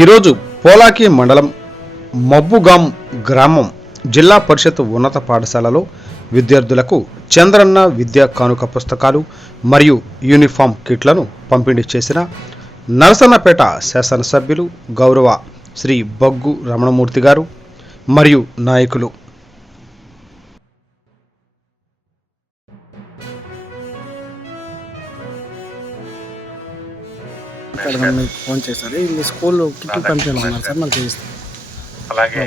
ఈరోజు పోలాకి మండలం మబ్బుగాం గ్రామం జిల్లా పరిషత్ ఉన్నత పాఠశాలలో విద్యార్థులకు చంద్రన్న విద్యా కానుక పుస్తకాలు మరియు యూనిఫామ్ కిట్లను పంపిణీ చేసిన నరసన్నపేట శాసనసభ్యులు గౌరవ శ్రీ బగ్గు రమణమూర్తి గారు మరియు నాయకులు. ఫోన్ చేశారు. ఇది స్కూల్లో కిట్ పంపించాలన్నారు సార్, మనకి చేస్తాం. అలాగే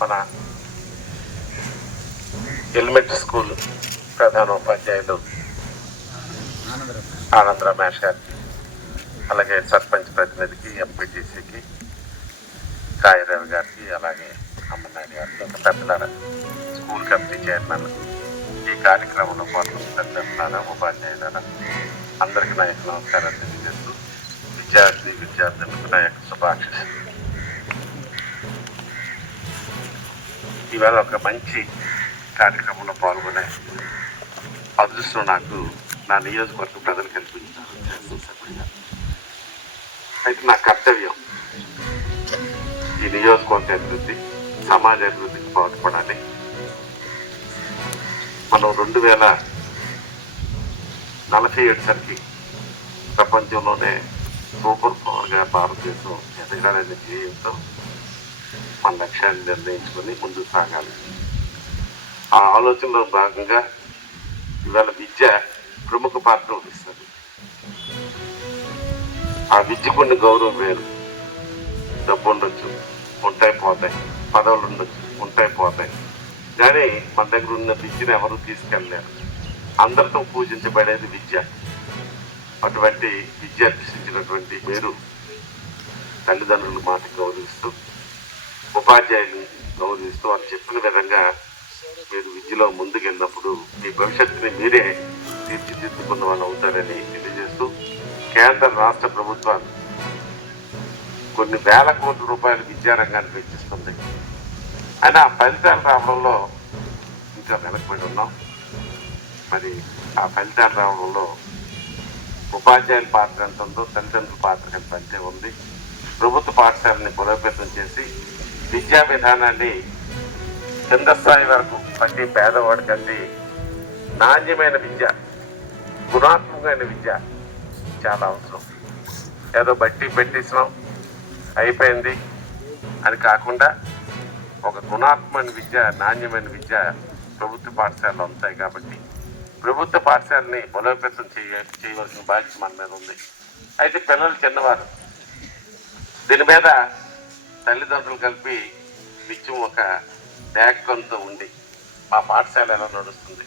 మన ఎలిమెంటరీ స్కూల్ ప్రధాన ఉపాధ్యాయులు ఆనందరావు మేష్ గారికి, అలాగే సర్పంచ్ ప్రతినిధికి, ఎంపీటీసీకి, సాయిరావు గారికి, అలాగే అమ్మనాయుడు గారికి, పెద్దల స్కూల్ కమిటీ చైర్మన్లకు, ఈ కార్యక్రమంలో పాల్గొన్న పెద్దల ఉపాధ్యాయుల అందరికీ నా యొక్క నమస్కారాలు తెలియజేస్తూ విద్యార్థులకు నా యొక్క శుభాకాంక్షలు. ఇవాళ ఒక మంచి కార్యక్రమంలో పాల్గొనే అదృష్టం నాకు నా నియోజకవర్గ ప్రజలు కల్పించారు. అయితే నా కర్తవ్యం ఈ నియోజకవర్గ అభివృద్ధి, సమాజ అభివృద్ధికి పాటుపడాలి. మనం 2047 సరికి ప్రపంచంలోనే సూపర్ పవర్గా భారతదేశం ఎదగాలనే ధ్యేయంతో మన లక్ష్యాన్ని నిర్ణయించుకొని ముందుకు సాగాలి. ఆ ఆలోచనలో భాగంగా ఇవాళ విద్య ప్రముఖ పాత్ర వహిస్తుంది. ఆ విద్యకున్న గౌరవం వేరు. డబ్బు ఉండొచ్చు, ఉంటాయి పోతాయి, పదవులు ఉండొచ్చు, ఉంటాయి పోతాయి, కానీ మన దగ్గర ఉన్న విద్యను ఎవరు తీసుకెళ్ళలేరు. అందరితో పూజించబడేది విద్య. అటువంటి విద్య అభ్యసించినటువంటి మీరు తల్లిదండ్రుల మాట గౌరవిస్తూ, ఉపాధ్యాయులను గౌరవిస్తూ, అని చెప్పిన విధంగా మీరు విద్యలో ముందుకెళ్ళినప్పుడు మీ భవిష్యత్తుని మీరే తీర్చిదిద్దుకున్న వాళ్ళు అవుతారని తెలియజేస్తూ, కేంద్ర రాష్ట్ర ప్రభుత్వాలు కొన్ని వేల కోట్ల రూపాయలు విద్యారంగాన్ని వెచ్చిస్తుంది. అయినా ఆ ఫలితాలు రావడంలో ఇంకా వెనకబడి ఉన్నాం. మరి ఆ ఫలితాలు రావడంలో ఉపాధ్యాయుల పాత్ర ఎంత ఉందో తల్లిదండ్రుల పాత్ర ఎంత అంతే ఉంది. ప్రభుత్వ పాఠశాలని బలోపేతం చేసి విద్యా విధానాన్ని కింద స్థాయి వరకు ప్రతి పేదవాడికంటే నాణ్యమైన విద్య, గుణాత్మకమైన విద్య చాలా అవసరం. ఏదో బట్టి పెట్టేసినాం అయిపోయింది అని కాకుండా ఒక గుణాత్మకమైన విద్య, నాణ్యమైన విద్య ప్రభుత్వ పాఠశాలలో ఉంటాయి. కాబట్టి ప్రభుత్వ పాఠశాలని బలోపేతం చేయవలసిన బాధ్యత మన మీద ఉంది. అయితే పిల్లలు చిన్నవారు, దీని మీద తల్లిదండ్రులు కలిపి నిత్యం ఒక డ్యాక్కంతో ఉండి మా పాఠశాల ఎలా నడుస్తుంది,